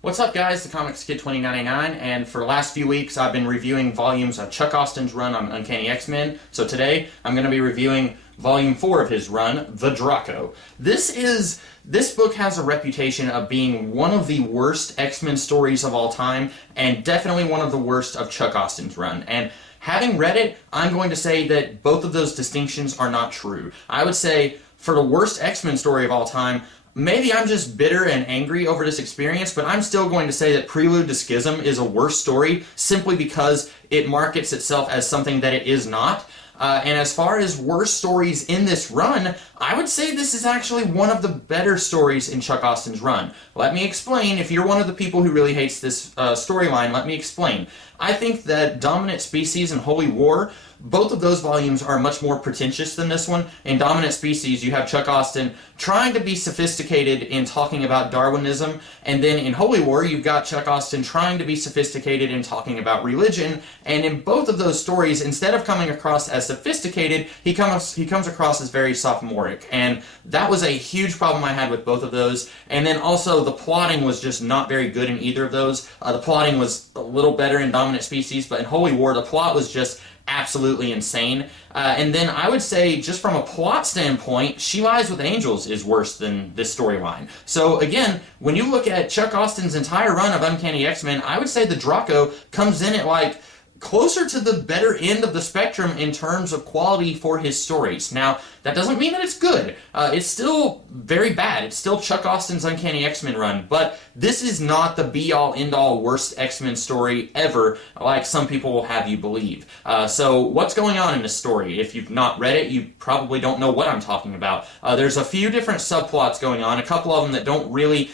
What's up, guys? The Comics Kid 2099, and for the last few weeks I've been reviewing volumes of Chuck Austin's run on Uncanny X-Men. So today I'm going to be reviewing Volume 4 of his run, The Draco. This book has a reputation of being one of the worst X-Men stories of all time, and definitely one of the worst of Chuck Austin's run. And having read it, I'm going to say that both of those distinctions are not true. I would say for the worst X-Men story of all time, maybe I'm just bitter and angry over this experience, but I'm still going to say that Prelude to Schism is a worse story simply because it markets itself as something that it is not. And as far as worst stories in this run, I would say this is actually one of the better stories in Chuck Austin's run. Let me explain. If you're one of the people who really hates this storyline, let me explain. I think that Dominant Species and Holy War, both of those volumes are much more pretentious than this one. In Dominant Species, you have Chuck Austin trying to be sophisticated in talking about Darwinism, and then in Holy War, you've got Chuck Austin trying to be sophisticated in talking about religion, and in both of those stories, instead of coming across as sophisticated, he comes across as very sophomoric, and that was a huge problem I had with both of those. And then also, the plotting was just not very good in either of those. The plotting was a little better in Dominant Species, but in Holy War, the plot was just absolutely insane. And then I would say, just from a plot standpoint, She Lies with Angels is worse than this storyline. So again, when you look at Chuck Austin's entire run of Uncanny X-Men, I would say the Draco comes in at like closer to the better end of the spectrum in terms of quality for his stories. Now, that doesn't mean that it's good. It's still very bad. It's still Chuck Austin's Uncanny X-Men run, but this is not the be-all, end-all worst X-Men story ever, like some people will have you believe. So what's going on in this story? If you've not read it, you probably don't know what I'm talking about. There's a few different subplots going on, a couple of them that don't really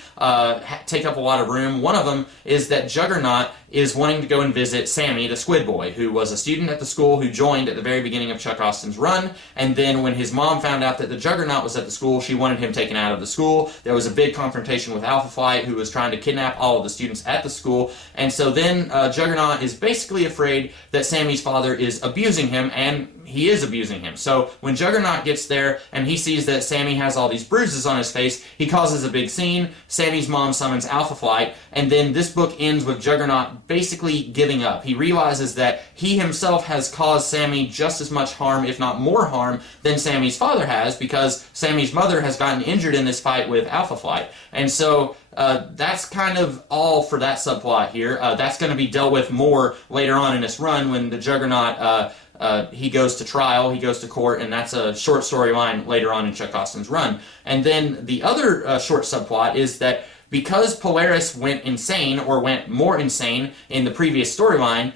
take up a lot of room. One of them is that Juggernaut is wanting to go and visit Sammy, the Squid Boy, who was a student at the school who joined at the very beginning of Chuck Austin's run, and then when his mom found out that the Juggernaut was at the school, she wanted him taken out of the school. There was a big confrontation with Alpha Flight, who was trying to kidnap all of the students at the school, and so then Juggernaut is basically afraid that Sammy's father is abusing him, and he is abusing him. So when Juggernaut gets there and he sees that Sammy has all these bruises on his face, he causes a big scene. Sammy's mom summons Alpha Flight, and then this book ends with Juggernaut basically giving up. He realizes that he himself has caused Sammy just as much harm, if not more harm, than Sammy's father has, because Sammy's mother has gotten injured in this fight with Alpha Flight. And so that's kind of all for that subplot here. That's going to be dealt with more later on in this run when the Juggernaut he goes to trial, he goes to court, and that's a short storyline later on in Chuck Austin's run. And then the other short subplot is that because Polaris went insane, or went more insane in the previous storyline,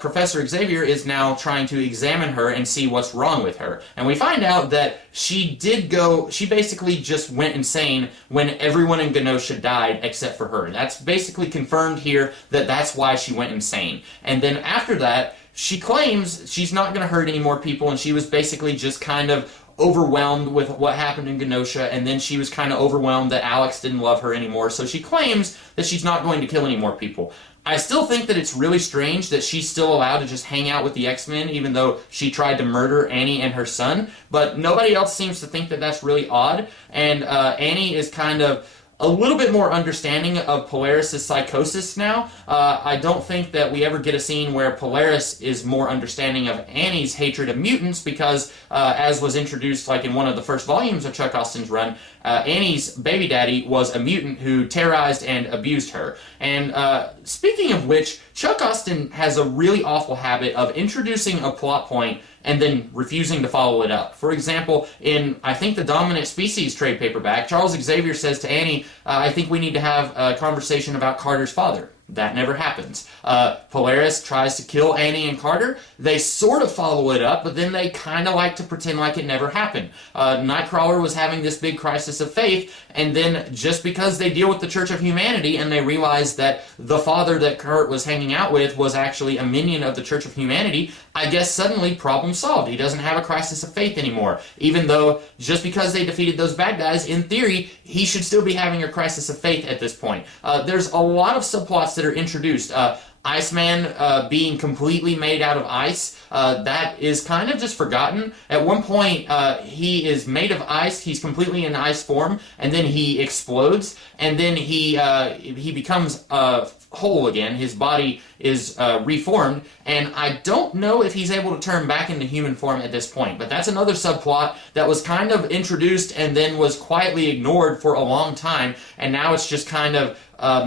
Professor Xavier is now trying to examine her and see what's wrong with her. And we find out that she basically just went insane when everyone in Genosha died except for her. That's basically confirmed here that that's why she went insane. And then after that, she claims she's not going to hurt any more people, and she was basically just kind of overwhelmed with what happened in Genosha, and then she was kind of overwhelmed that Alex didn't love her anymore, so she claims that she's not going to kill any more people. I still think that it's really strange that she's still allowed to just hang out with the X-Men, even though she tried to murder Annie and her son, but nobody else seems to think that that's really odd, and Annie is kind of a little bit more understanding of Polaris' psychosis now. I don't think that we ever get a scene where Polaris is more understanding of Annie's hatred of mutants because, as was introduced like in one of the first volumes of Chuck Austin's run, Annie's baby daddy was a mutant who terrorized and abused her. And speaking of which, Chuck Austin has a really awful habit of introducing a plot point and then refusing to follow it up. For example, in, I think, the Dominant Species trade paperback, Charles Xavier says to Annie, I think we need to have a conversation about Carter's father. That never happens. Polaris tries to kill Annie and Carter. They sort of follow it up, but then they kind of like to pretend like it never happened. Nightcrawler was having this big crisis of faith, and then just because they deal with the Church of Humanity and they realize that the father that Kurt was hanging out with was actually a minion of the Church of Humanity, I guess suddenly problem solved. He doesn't have a crisis of faith anymore. Even though just because they defeated those bad guys, in theory, he should still be having a crisis of faith at this point. There's a lot of subplots that are introduced. Iceman being completely made out of ice, that is kind of just forgotten. At one point, he is made of ice, he's completely in ice form, and then he explodes, and then he becomes whole again. His body is reformed, and I don't know if he's able to turn back into human form at this point, but that's another subplot that was kind of introduced and then was quietly ignored for a long time, and now it's just kind of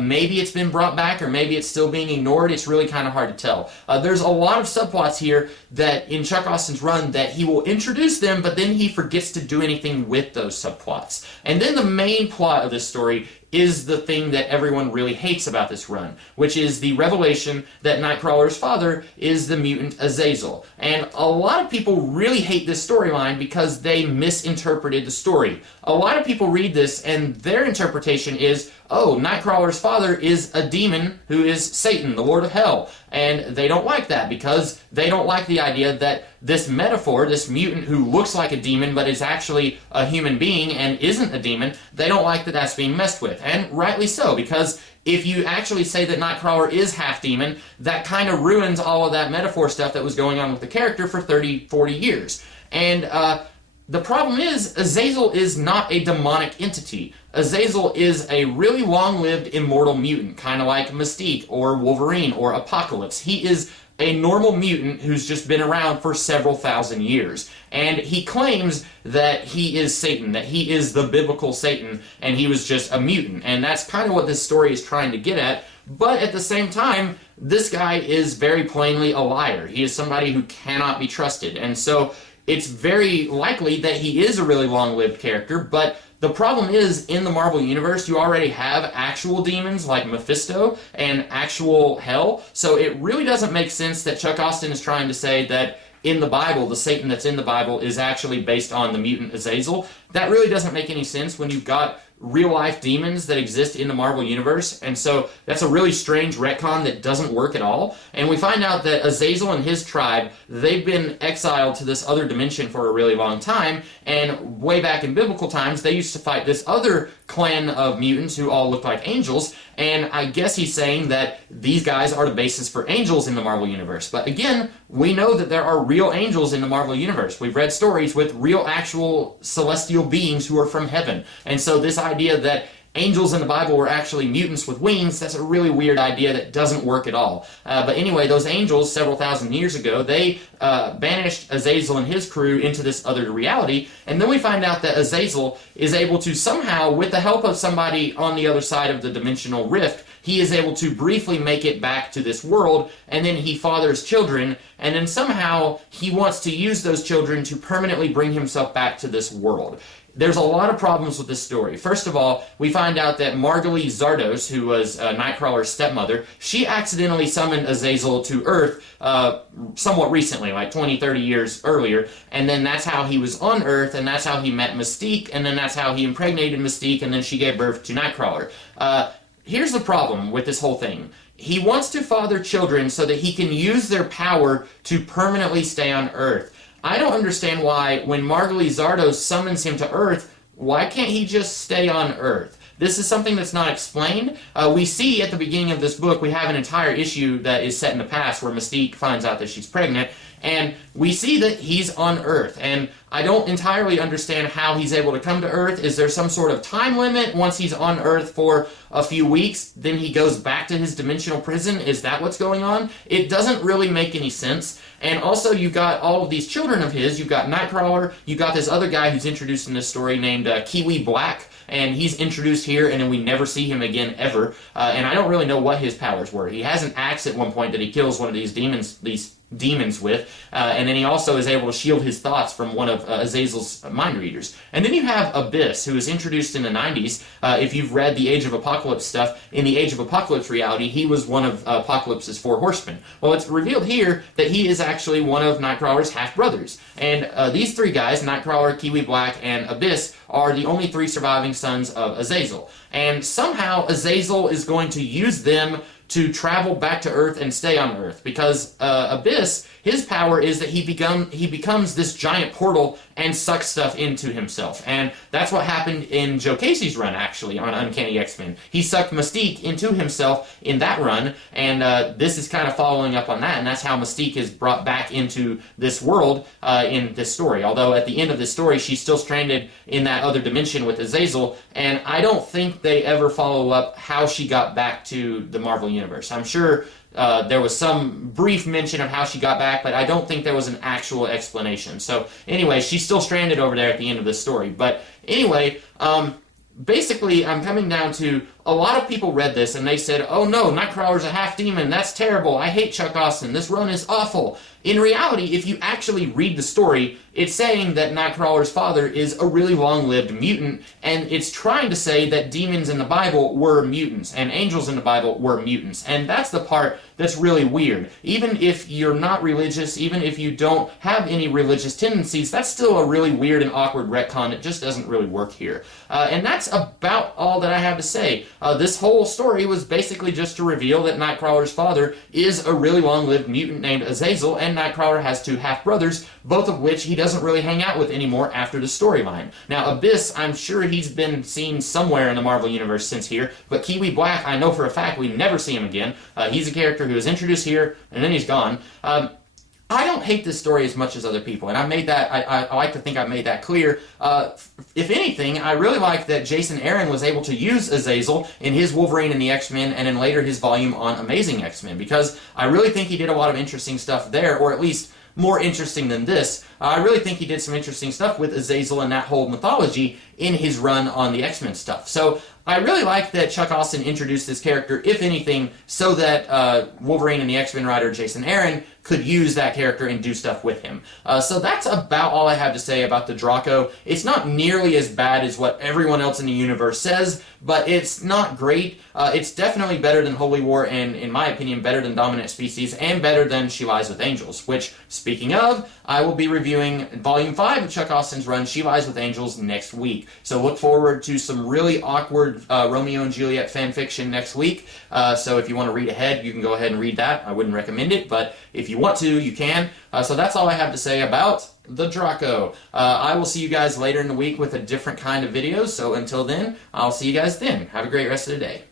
maybe it's been brought back or maybe it's still being ignored. It's really kind of hard to tell. There's a lot of subplots here that in Chuck Austin's run that he will introduce them, but then he forgets to do anything with those subplots. And then the main plot of this story is the thing that everyone really hates about this run, which is the revelation that Nightcrawler's father is the mutant Azazel. And a lot of people really hate this storyline because they misinterpreted the story. A lot of people read this and their interpretation is, oh, Nightcrawler's father is a demon who is Satan, the Lord of Hell. And they don't like that because they don't like the idea that this metaphor, this mutant who looks like a demon but is actually a human being and isn't a demon, they don't like that that's being messed with. And rightly so, because if you actually say that Nightcrawler is half demon, that kind of ruins all of that metaphor stuff that was going on with the character for 30, 40 years. And the problem is, Azazel is not a demonic entity. Azazel is a really long-lived immortal mutant, kind of like Mystique or Wolverine or Apocalypse. He is a normal mutant who's just been around for several thousand years. And he claims that he is Satan, that he is the biblical Satan, and he was just a mutant. And that's kind of what this story is trying to get at. But at the same time, this guy is very plainly a liar. He is somebody who cannot be trusted. And so it's very likely that he is a really long-lived character, but the problem is, in the Marvel Universe, you already have actual demons like Mephisto and actual hell, so it really doesn't make sense that Chuck Austin is trying to say that in the Bible, the Satan that's in the Bible is actually based on the mutant Azazel. That really doesn't make any sense when you've got real-life demons that exist in the Marvel Universe, and so that's a really strange retcon that doesn't work at all. And we find out that Azazel and his tribe, they've been exiled to this other dimension for a really long time, and way back in biblical times, they used to fight this other clan of mutants who all looked like angels, and I guess he's saying that these guys are the basis for angels in the Marvel Universe. But again, we know that there are real angels in the Marvel Universe. We've read stories with real, actual celestial beings who are from heaven, and so this idea that angels in the Bible were actually mutants with wings, that's a really weird idea that doesn't work at all. But anyway, those angels, several thousand years ago, they banished Azazel and his crew into this other reality, and then we find out that Azazel is able to somehow, with the help of somebody on the other side of the dimensional rift, he is able to briefly make it back to this world, and then he fathers children, and then somehow he wants to use those children to permanently bring himself back to this world. There's a lot of problems with this story. First of all, we find out that Margalie Zardos, who was Nightcrawler's stepmother, she accidentally summoned Azazel to Earth somewhat recently, like 20, 30 years earlier, and then that's how he was on Earth, and that's how he met Mystique, and then that's how he impregnated Mystique, and then she gave birth to Nightcrawler. Here's the problem with this whole thing. He wants to father children so that he can use their power to permanently stay on Earth. I don't understand why, when Margalie Zardos summons him to Earth, why can't he just stay on Earth? This is something that's not explained. We see at the beginning of this book, we have an entire issue that is set in the past where Mystique finds out that she's pregnant, and we see that he's on Earth, and I don't entirely understand how he's able to come to Earth. Is there some sort of time limit? Once he's on Earth for a few weeks, then he goes back to his dimensional prison? Is that what's going on? It doesn't really make any sense. And also, you've got all of these children of his. You've got Nightcrawler. You've got this other guy who's introduced in this story named Kiwi Black, and he's introduced here, and then we never see him again ever. And I don't really know what his powers were. He has an axe at one point that he kills one of these demons with, and then he also is able to shield his thoughts from one of Azazel's mind readers. And then you have Abyss, who was introduced in the 90s. If you've read the Age of Apocalypse stuff, in the Age of Apocalypse reality, he was one of Apocalypse's 4 horsemen. Well, it's revealed here that he is actually one of Nightcrawler's half-brothers. And these 3 guys, Nightcrawler, Kiwi Black, and Abyss, are the only 3 surviving sons of Azazel. And somehow Azazel is going to use them to travel back to Earth and stay on Earth, because Abyss, his power is that he becomes this giant portal and sucks stuff into himself. And that's what happened in Joe Casey's run, actually, on Uncanny X-Men. He sucked Mystique into himself in that run, and this is kind of following up on that, and that's how Mystique is brought back into this world in this story. Although at the end of this story, she's still stranded in that other dimension with Azazel, and I don't think they ever follow up how she got back to the Marvel Universe. I'm sure there was some brief mention of how she got back, but I don't think there was an actual explanation. So anyway, she's still stranded over there at the end of this story. But anyway, basically, I'm coming down to, a lot of people read this and they said, oh no, Nightcrawler's a half-demon, that's terrible, I hate Chuck Austen, this run is awful. In reality, if you actually read the story, it's saying that Nightcrawler's father is a really long-lived mutant, and it's trying to say that demons in the Bible were mutants, and angels in the Bible were mutants. And that's the part that's really weird. Even if you're not religious, even if you don't have any religious tendencies, that's still a really weird and awkward retcon. It just doesn't really work here. And that's about all that I have to say. This whole story was basically just to reveal that Nightcrawler's father is a really long-lived mutant named Azazel, and Nightcrawler has 2 half-brothers, both of which he doesn't really hang out with anymore after the storyline. Now, Abyss, I'm sure he's been seen somewhere in the Marvel Universe since here, but Kiwi Black, I know for a fact we never see him again. He's a character who was introduced here, and then he's gone. I don't hate this story as much as other people, and I made that. I like to think I made that clear. If anything, I really like that Jason Aaron was able to use Azazel in his Wolverine and the X-Men, and then later his volume on Amazing X-Men, because I really think he did a lot of interesting stuff there, or at least more interesting than this. I really think he did some interesting stuff with Azazel and that whole mythology in his run on the X-Men stuff. So I really like that Chuck Austen introduced this character, if anything, so that Wolverine and the X-Men writer Jason Aaron could use that character and do stuff with him. So that's about all I have to say about the Draco. It's not nearly as bad as what everyone else in the universe says, but it's not great. It's definitely better than Holy War, and in my opinion, better than Dominant Species, and better than She Lies with Angels, which, speaking of, I will be reviewing Volume 5 of Chuck Austen's run, She Lies with Angels, next week. So look forward to some really awkward Romeo and Juliet fan fiction next week. So if you want to read ahead, you can go ahead and read that. I wouldn't recommend it, but if you want to, you can. So that's all I have to say about the Draco. I will see you guys later in the week with a different kind of video, so until then, I'll see you guys then. Have a great rest of the day.